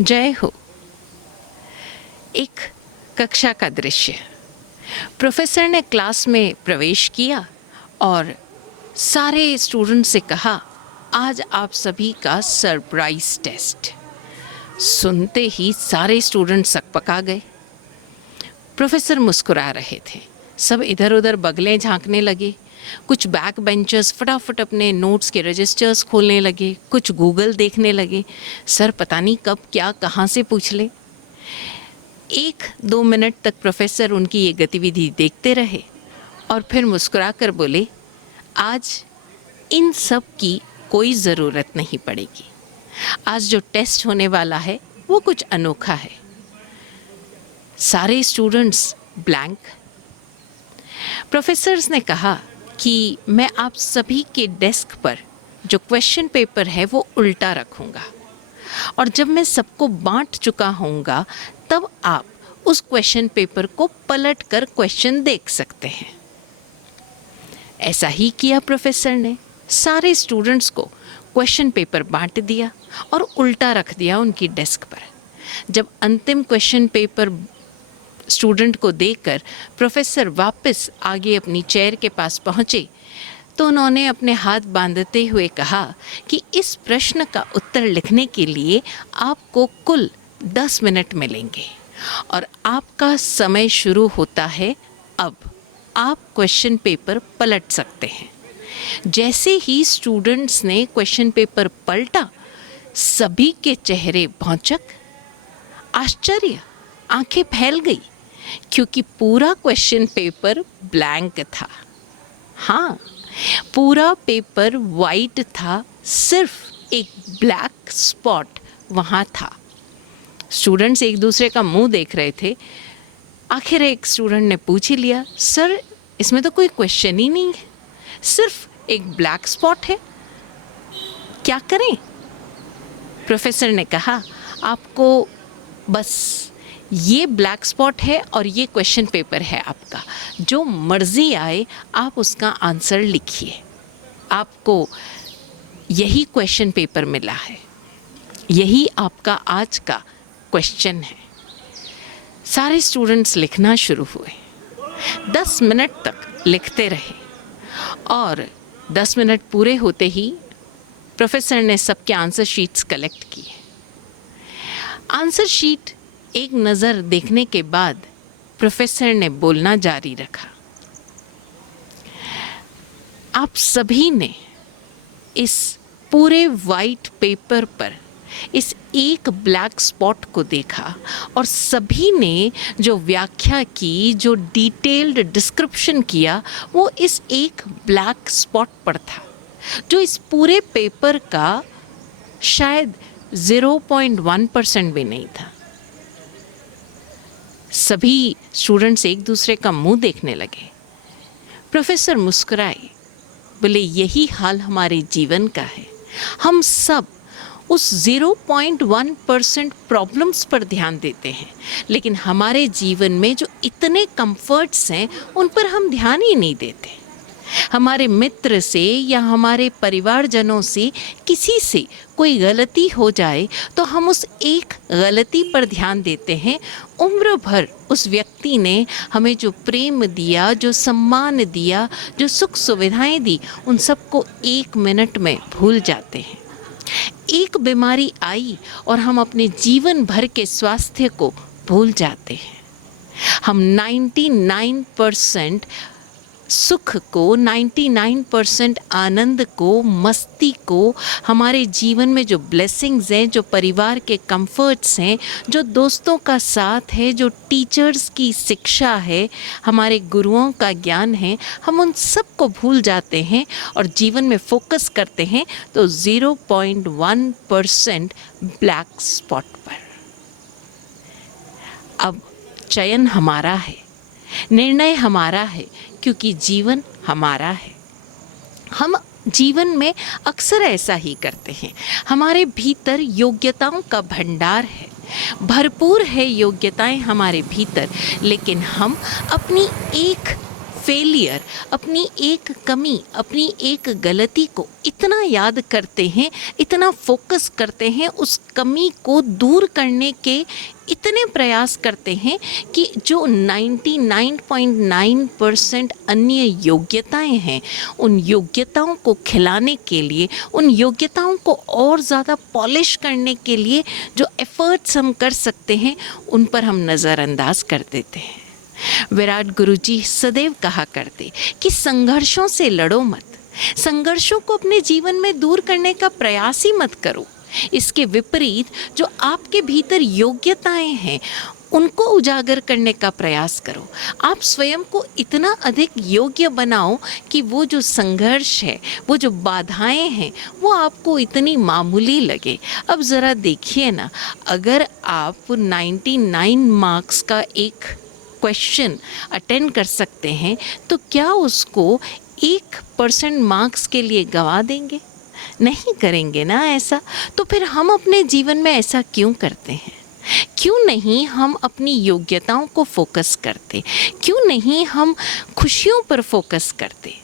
जय हो। एक कक्षा का दृश्य। प्रोफेसर ने क्लास में प्रवेश किया और सारे स्टूडेंट से कहा, आज आप सभी का सरप्राइज टेस्ट। सुनते ही सारे स्टूडेंट सकपका गए। प्रोफेसर मुस्कुरा रहे थे। सब इधर उधर बगलें झांकने लगे। कुछ बैक बेंचर्स फटाफट अपने नोट्स के रजिस्टर्स खोलने लगे, कुछ गूगल देखने लगे। सर पता नहीं कब क्या कहाँ से पूछ ले। 1-2 मिनट तक प्रोफेसर उनकी ये गतिविधि देखते रहे और फिर मुस्कुरा कर बोले, आज इन सब की कोई ज़रूरत नहीं पड़ेगी। आज जो टेस्ट होने वाला है वो कुछ अनोखा है। सारे स्टूडेंट्स ब्लैंक। प्रोफेसर्स ने कहा कि मैं आप सभी के डेस्क पर जो क्वेश्चन पेपर है वो उल्टा रखूँगा और जब मैं सबको बांट चुका होऊंगा तब आप उस क्वेश्चन पेपर को पलट कर क्वेश्चन देख सकते हैं। ऐसा ही किया प्रोफेसर ने। सारे स्टूडेंट्स को क्वेश्चन पेपर बांट दिया और उल्टा रख दिया उनकी डेस्क पर। जब अंतिम क्वेश्चन पेपर स्टूडेंट को देकर प्रोफेसर वापस आगे अपनी चेयर के पास पहुँचे तो उन्होंने अपने हाथ बांधते हुए कहा कि इस प्रश्न का उत्तर लिखने के लिए आपको कुल 10 मिनट मिलेंगे और आपका समय शुरू होता है अब। आप क्वेश्चन पेपर पलट सकते हैं। जैसे ही स्टूडेंट्स ने क्वेश्चन पेपर पलटा, सभी के चेहरे भौचक, आश्चर्य, आंखें फैल गई क्योंकि पूरा क्वेश्चन पेपर ब्लैंक था। हाँ, पूरा पेपर वाइट था, सिर्फ एक ब्लैक स्पॉट वहाँ था। स्टूडेंट्स एक दूसरे का मुंह देख रहे थे। आखिर एक स्टूडेंट ने पूछ ही लिया, सर इसमें तो कोई क्वेश्चन ही नहीं है, सिर्फ एक ब्लैक स्पॉट है, क्या करें? प्रोफेसर ने कहा, आपको बस ये ब्लैक स्पॉट है और ये क्वेश्चन पेपर है आपका, जो मर्ज़ी आए आप उसका आंसर लिखिए। आपको यही क्वेश्चन पेपर मिला है, यही आपका आज का क्वेश्चन है। सारे स्टूडेंट्स लिखना शुरू हुए। 10 मिनट तक लिखते रहे और 10 मिनट पूरे होते ही प्रोफेसर ने सबके आंसर शीट्स कलेक्ट किए। आंसर शीट एक नज़र देखने के बाद प्रोफेसर ने बोलना जारी रखा, आप सभी ने इस पूरे वाइट पेपर पर इस एक ब्लैक स्पॉट को देखा और सभी ने जो व्याख्या की, जो डिटेल्ड डिस्क्रिप्शन किया, वो इस एक ब्लैक स्पॉट पर था, जो इस पूरे पेपर का शायद 0.1% भी नहीं था। सभी स्टूडेंट्स एक दूसरे का मुंह देखने लगे। प्रोफेसर मुस्कुराए, बोले, यही हाल हमारे जीवन का है। हम सब उस 0.1% प्रॉब्लम्स पर ध्यान देते हैं, लेकिन हमारे जीवन में जो इतने कंफर्ट्स हैं उन पर हम ध्यान ही नहीं देते। हमारे मित्र से या हमारे परिवारजनों से किसी से कोई गलती हो जाए तो हम उस एक गलती पर ध्यान देते हैं। उम्र भर उस व्यक्ति ने हमें जो प्रेम दिया, जो सम्मान दिया, जो सुख सुविधाएं दी, उन सबको 1 मिनट में भूल जाते हैं। एक बीमारी आई और हम अपने जीवन भर के स्वास्थ्य को भूल जाते हैं। हम 99% सुख को, 99% आनंद को, मस्ती को, हमारे जीवन में जो ब्लेसिंग्स हैं, जो परिवार के कंफर्ट्स हैं, जो दोस्तों का साथ है, जो टीचर्स की शिक्षा है, हमारे गुरुओं का ज्ञान है, हम उन सब को भूल जाते हैं और जीवन में फोकस करते हैं तो 0.1% ब्लैक स्पॉट पर। अब चयन हमारा है, निर्णय हमारा है, क्योंकि जीवन हमारा है। हम जीवन में अक्सर ऐसा ही करते हैं। हमारे भीतर योग्यताओं का भंडार है, भरपूर है योग्यताएं हमारे भीतर, लेकिन हम अपनी एक फेलियर, अपनी एक कमी, अपनी एक गलती को इतना याद करते हैं, इतना फोकस करते हैं, उस कमी को दूर करने के इतने प्रयास करते हैं कि जो 99.9% अन्य योग्यताएं हैं, उन योग्यताओं को खिलाने के लिए, उन योग्यताओं को और ज़्यादा पॉलिश करने के लिए जो एफ़र्ट्स हम कर सकते हैं, उन पर हम नज़रअंदाज कर देते हैं। विराट गुरुजी सदैव कहा करते कि संघर्षों से लड़ो मत, संघर्षों को अपने जीवन में दूर करने का प्रयास ही मत करो। इसके विपरीत जो आपके भीतर योग्यताएं हैं, उनको उजागर करने का प्रयास करो। आप स्वयं को इतना अधिक योग्य बनाओ कि वो जो संघर्ष है, वो जो बाधाएं हैं, वो आपको इतनी मामूली लगे। अब ज़रा देखिए ना, अगर आप 99 मार्क्स का एक क्वेश्चन अटेंड कर सकते हैं, तो क्या उसको 1% मार्क्स के लिए गंवा देंगे? नहीं करेंगे ना ऐसा। तो फिर हम अपने जीवन में ऐसा क्यों करते हैं? क्यों नहीं हम अपनी योग्यताओं को फोकस करते? क्यों नहीं हम खुशियों पर फोकस करते?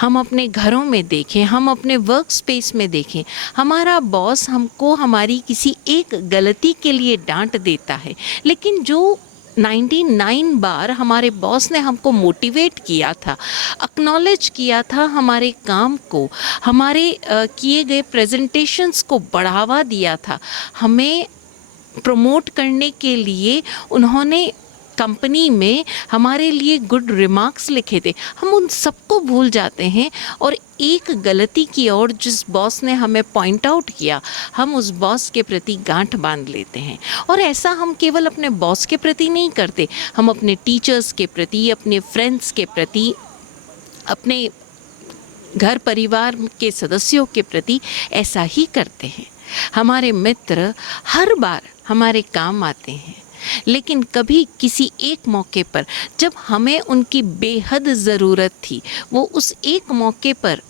हम अपने घरों में देखें, हम अपने वर्क स्पेस में देखें, हमारा बॉस हमको हमारी किसी एक गलती के लिए डांट देता है, लेकिन जो 99 बार हमारे बॉस ने हमको मोटिवेट किया था, एक्नॉलेज किया था हमारे काम को, हमारे किए गए प्रेजेंटेशंस को बढ़ावा दिया था, हमें प्रमोट करने के लिए उन्होंने कंपनी में हमारे लिए गुड रिमार्क्स लिखे थे, हम उन सबको भूल जाते हैं और एक गलती की ओर जिस बॉस ने हमें पॉइंट आउट किया, हम उस बॉस के प्रति गांठ बांध लेते हैं। और ऐसा हम केवल अपने बॉस के प्रति नहीं करते, हम अपने टीचर्स के प्रति, अपने फ्रेंड्स के प्रति, अपने घर परिवार के सदस्यों के प्रति ऐसा ही करते हैं। हमारे मित्र हर बार हमारे काम आते हैं, लेकिन कभी किसी एक मौके पर जब हमें उनकी बेहद ज़रूरत थी, वो उस एक मौके पर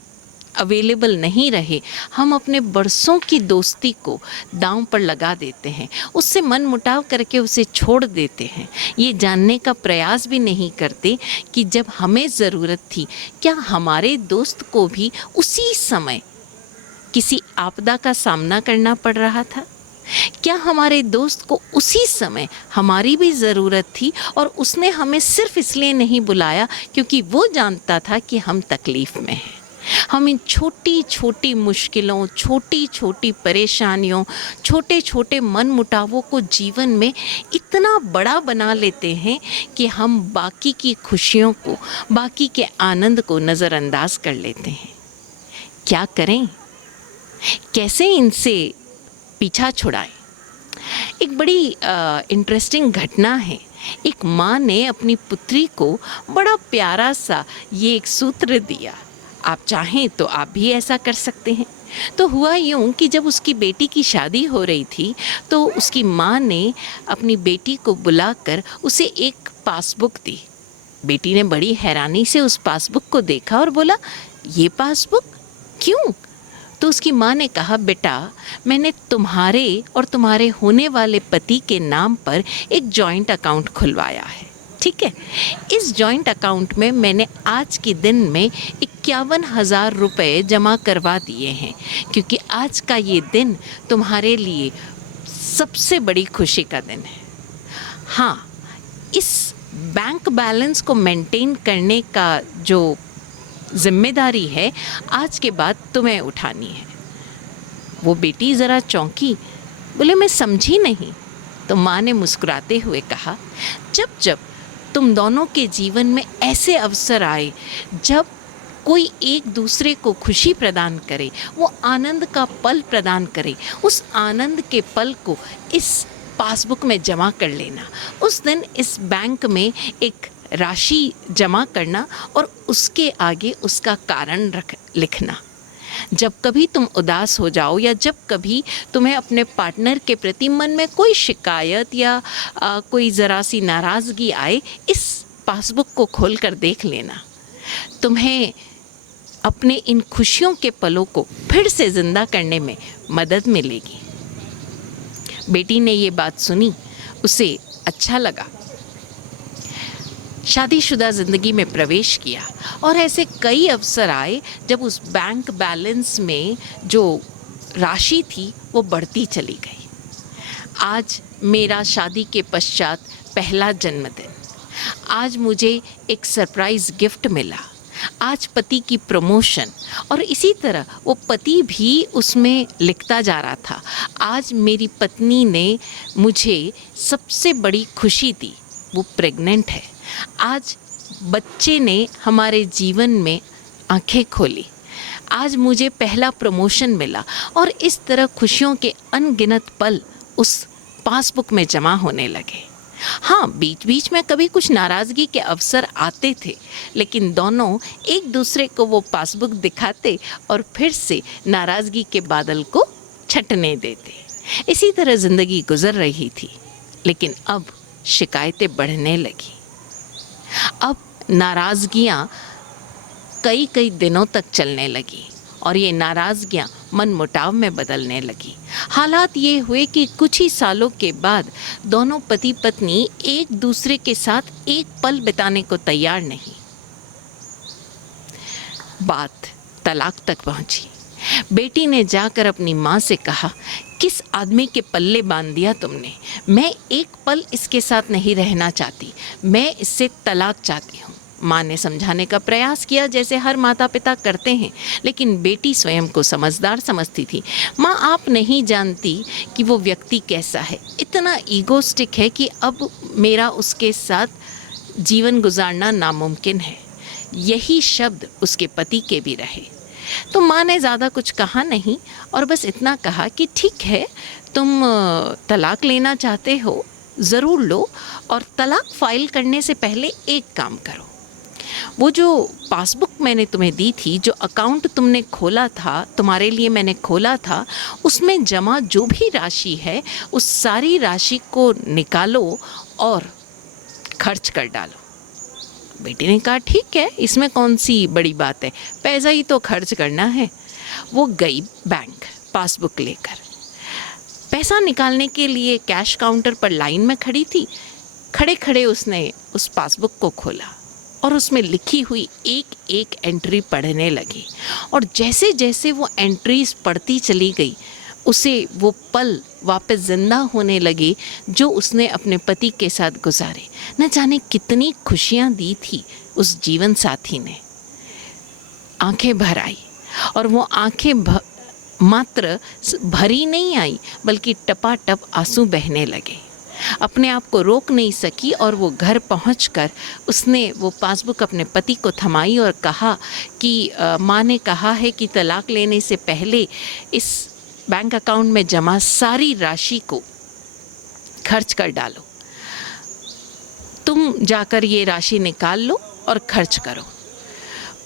अवेलेबल नहीं रहे, हम अपने बरसों की दोस्ती को दांव पर लगा देते हैं, उससे मन मुटाव करके उसे छोड़ देते हैं। ये जानने का प्रयास भी नहीं करते कि जब हमें ज़रूरत थी, क्या हमारे दोस्त को भी उसी समय किसी आपदा का सामना करना पड़ रहा था? क्या हमारे दोस्त को उसी समय हमारी भी ज़रूरत थी और उसने हमें सिर्फ इसलिए नहीं बुलाया क्योंकि वो जानता था कि हम तकलीफ़ में हैं? हम इन छोटी छोटी मुश्किलों, छोटी छोटी परेशानियों, छोटे छोटे मन मुटावों को जीवन में इतना बड़ा बना लेते हैं कि हम बाकी की खुशियों को, बाकी के आनंद को नज़रअंदाज कर लेते हैं। क्या करें? कैसे इनसे पीछा छुड़ाएं? एक बड़ी इंटरेस्टिंग घटना है। एक माँ ने अपनी पुत्री को बड़ा प्यारा सा ये एक सूत्र दिया, आप चाहें तो आप भी ऐसा कर सकते हैं। तो हुआ यूँ कि जब उसकी बेटी की शादी हो रही थी, तो उसकी माँ ने अपनी बेटी को बुलाकर उसे एक पासबुक दी। बेटी ने बड़ी हैरानी से उस पासबुक को देखा और बोला, ये पासबुक क्यों? तो उसकी माँ ने कहा, बेटा, मैंने तुम्हारे और तुम्हारे होने वाले पति के नाम पर एक जॉइंट अकाउंट खुलवाया है, ठीक है? इस जॉइंट अकाउंट में मैंने आज के दिन में 51,000 रुपये जमा करवा दिए हैं, क्योंकि आज का ये दिन तुम्हारे लिए सबसे बड़ी खुशी का दिन है। हाँ, इस बैंक बैलेंस को मेंटेन करने का जो जिम्मेदारी है, आज के बाद तुम्हें उठानी है। वो बेटी ज़रा चौंकी, बोले, मैं समझी नहीं। तो माँ ने मुस्कुराते हुए कहा, जब जब तुम दोनों के जीवन में ऐसे अवसर आए जब कोई एक दूसरे को खुशी प्रदान करे, वो आनंद का पल प्रदान करे, उस आनंद के पल को इस पासबुक में जमा कर लेना। उस दिन इस बैंक में एक राशि जमा करना और उसके आगे उसका कारण लिखना। जब कभी तुम उदास हो जाओ या जब कभी तुम्हें अपने पार्टनर के प्रति मन में कोई शिकायत या कोई ज़रा सी नाराज़गी आए, इस पासबुक को खोल कर देख लेना। तुम्हें अपने इन खुशियों के पलों को फिर से ज़िंदा करने में मदद मिलेगी। बेटी ने ये बात सुनी, उसे अच्छा लगा। शादीशुदा ज़िंदगी में प्रवेश किया और ऐसे कई अवसर आए जब उस बैंक बैलेंस में जो राशि थी वो बढ़ती चली गई। आज मेरा शादी के पश्चात पहला जन्मदिन, आज मुझे एक सरप्राइज़ गिफ्ट मिला, आज पति की प्रमोशन, और इसी तरह वो पति भी उसमें लिखता जा रहा था। आज मेरी पत्नी ने मुझे सबसे बड़ी खुशी दी, वो प्रेग्नेंट है। आज बच्चे ने हमारे जीवन में आंखें खोली, आज मुझे पहला प्रमोशन मिला, और इस तरह खुशियों के अनगिनत पल उस पासबुक में जमा होने लगे। हाँ, बीच बीच में कभी कुछ नाराज़गी के अवसर आते थे, लेकिन दोनों एक दूसरे को वो पासबुक दिखाते और फिर से नाराज़गी के बादल को छटने देते। इसी तरह ज़िंदगी गुजर रही थी, लेकिन अब शिकायतें बढ़ने लगी। अब नाराज़गियाँ कई कई दिनों तक चलने लगी और ये नाराज़गियाँ मनमुटाव में बदलने लगी। हालात ये हुए कि कुछ ही सालों के बाद दोनों पति पत्नी एक दूसरे के साथ एक पल बिताने को तैयार नहीं। बात तलाक तक पहुंची। बेटी ने जाकर अपनी माँ से कहा, किस आदमी के पल्ले बांध दिया तुमने? मैं एक पल इसके साथ नहीं रहना चाहती, मैं इससे तलाक चाहती हूँ। माँ ने समझाने का प्रयास किया जैसे हर माता पिता करते हैं, लेकिन बेटी स्वयं को समझदार समझती थी। माँ, आप नहीं जानती कि वो व्यक्ति कैसा है, इतना ईगोस्टिक है कि अब मेरा उसके साथ जीवन गुजारना नामुमकिन है। यही शब्द उसके पति के भी रहे। तो माँ ने ज़्यादा कुछ कहा नहीं और बस इतना कहा कि ठीक है, तुम तलाक लेना चाहते हो, ज़रूर लो, और तलाक फ़ाइल करने से पहले एक काम करो, वो जो पासबुक मैंने तुम्हें दी थी, जो अकाउंट तुमने खोला था, तुम्हारे लिए मैंने खोला था, उसमें जमा जो भी राशि है उस सारी राशि को निकालो और खर्च कर डालो। बेटी ने कहा, ठीक है, इसमें कौन सी बड़ी बात है, पैसा ही तो खर्च करना है। वो गई बैंक पासबुक लेकर। पैसा निकालने के लिए कैश काउंटर पर लाइन में खड़ी थी। खड़े खड़े उसने उस पासबुक को खोला और उसमें लिखी हुई एक एक एंट्री पढ़ने लगी, और जैसे जैसे वो एंट्रीज पढ़ती चली गई, उसे वो पल वापस ज़िंदा होने लगे जो उसने अपने पति के साथ गुजारे। न जाने कितनी खुशियाँ दी थी उस जीवन साथी ने। आंखें भर आई, और वो आंखें मात्र भरी नहीं आई, बल्कि टपाटप आंसू बहने लगे। अपने आप को रोक नहीं सकी और वो घर पहुंचकर उसने वो पासबुक अपने पति को थमाई और कहा कि माँ ने कहा है कि तलाक लेने से पहले इस बैंक अकाउंट में जमा सारी राशि को खर्च कर डालो। तुम जाकर ये राशि निकाल लो और खर्च करो।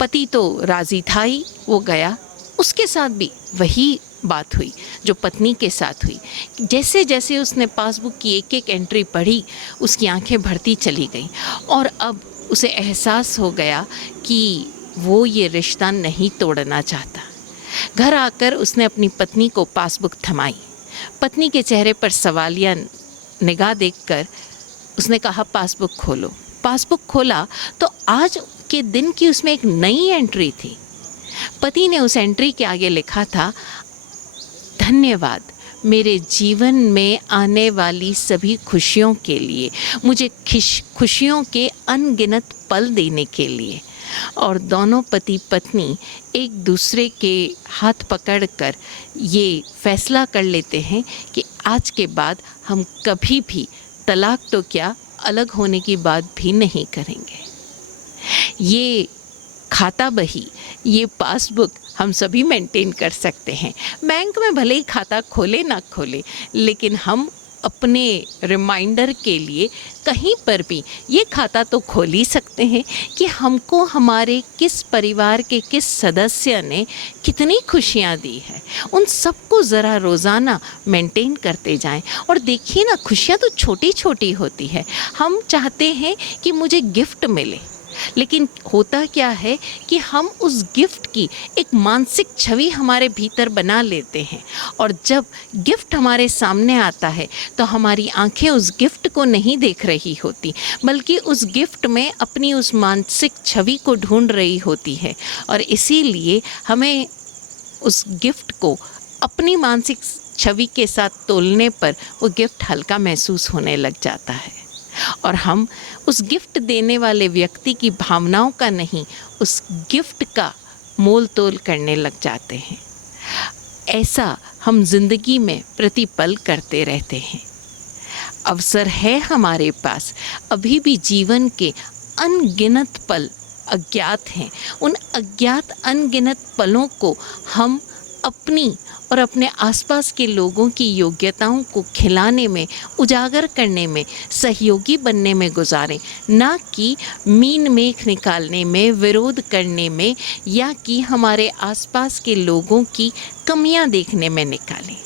पति तो राज़ी था ही, वो गया। उसके साथ भी वही बात हुई जो पत्नी के साथ हुई। जैसे जैसे उसने पासबुक की एक एक एंट्री पढ़ी, उसकी आंखें भरती चली गईं, और अब उसे एहसास हो गया कि वो ये रिश्ता नहीं तोड़ना चाहता। घर आकर उसने अपनी पत्नी को पासबुक थमाई। पत्नी के चेहरे पर सवालिया निगाह देखकर उसने कहा, पासबुक खोलो। पासबुक खोला तो आज के दिन की उसमें एक नई एंट्री थी। पति ने उस एंट्री के आगे लिखा था, धन्यवाद मेरे जीवन में आने वाली सभी खुशियों के लिए, मुझे खुशियों के अनगिनत पल देने के लिए। और दोनों पति पत्नी एक दूसरे के हाथ पकड़कर ये फैसला कर लेते हैं कि आज के बाद हम कभी भी तलाक तो क्या, अलग होने की बात भी नहीं करेंगे। ये खाता बही, ये पासबुक हम सभी मेंटेन कर सकते हैं। बैंक में भले ही खाता खोले ना खोले, लेकिन हम अपने रिमाइंडर के लिए कहीं पर भी ये खाता तो खोल ही सकते हैं कि हमको हमारे किस परिवार के किस सदस्य ने कितनी खुशियाँ दी है। उन सबको ज़रा रोज़ाना मेंटेन करते जाएं। और देखिए ना, खुशियाँ तो छोटी छोटी होती है। हम चाहते हैं कि मुझे गिफ्ट मिले, लेकिन होता क्या है कि हम उस गिफ्ट की एक मानसिक छवि हमारे भीतर बना लेते हैं, और जब गिफ्ट हमारे सामने आता है तो हमारी आंखें उस गिफ्ट को नहीं देख रही होती, बल्कि उस गिफ्ट में अपनी उस मानसिक छवि को ढूंढ रही होती है। और इसीलिए हमें उस गिफ्ट को अपनी मानसिक छवि के साथ तोलने पर वो गिफ्ट हल्का महसूस होने लग जाता है, और हम उस गिफ्ट देने वाले व्यक्ति की भावनाओं का नहीं, उस गिफ्ट का मोल तोल करने लग जाते हैं। ऐसा हम जिंदगी में प्रतिपल करते रहते हैं। अवसर है हमारे पास, अभी भी जीवन के अनगिनत पल अज्ञात हैं। उन अज्ञात अनगिनत पलों को हम अपनी और अपने आसपास के लोगों की योग्यताओं को खिलाने में, उजागर करने में, सहयोगी बनने में गुजारें, ना कि मीन मेख निकालने में, विरोध करने में, या कि हमारे आसपास के लोगों की कमियां देखने में निकालें।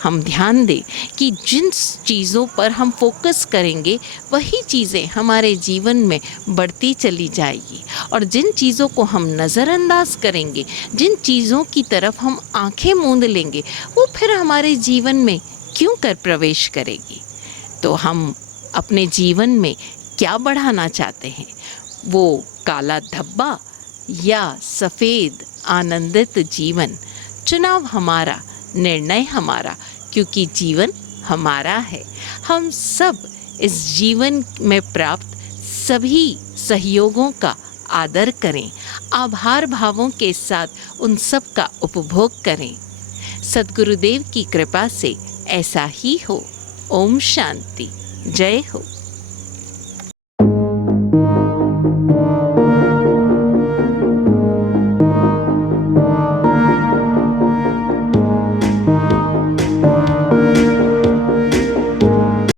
हम ध्यान दें कि जिन चीज़ों पर हम फोकस करेंगे वही चीज़ें हमारे जीवन में बढ़ती चली जाएगी, और जिन चीज़ों को हम नज़रअंदाज करेंगे, जिन चीज़ों की तरफ हम आंखें मूंद लेंगे, वो फिर हमारे जीवन में क्यों कर प्रवेश करेगी। तो हम अपने जीवन में क्या बढ़ाना चाहते हैं, वो काला धब्बा या सफ़ेद आनंदित जीवन? चुनाव हमारा, निर्णय हमारा, क्योंकि जीवन हमारा है। हम सब इस जीवन में प्राप्त सभी सहयोगों का आदर करें, आभार भावों के साथ उन सब का उपभोग करें। सद्गुरुदेव की कृपा से ऐसा ही हो। ओम शांति। जय हो।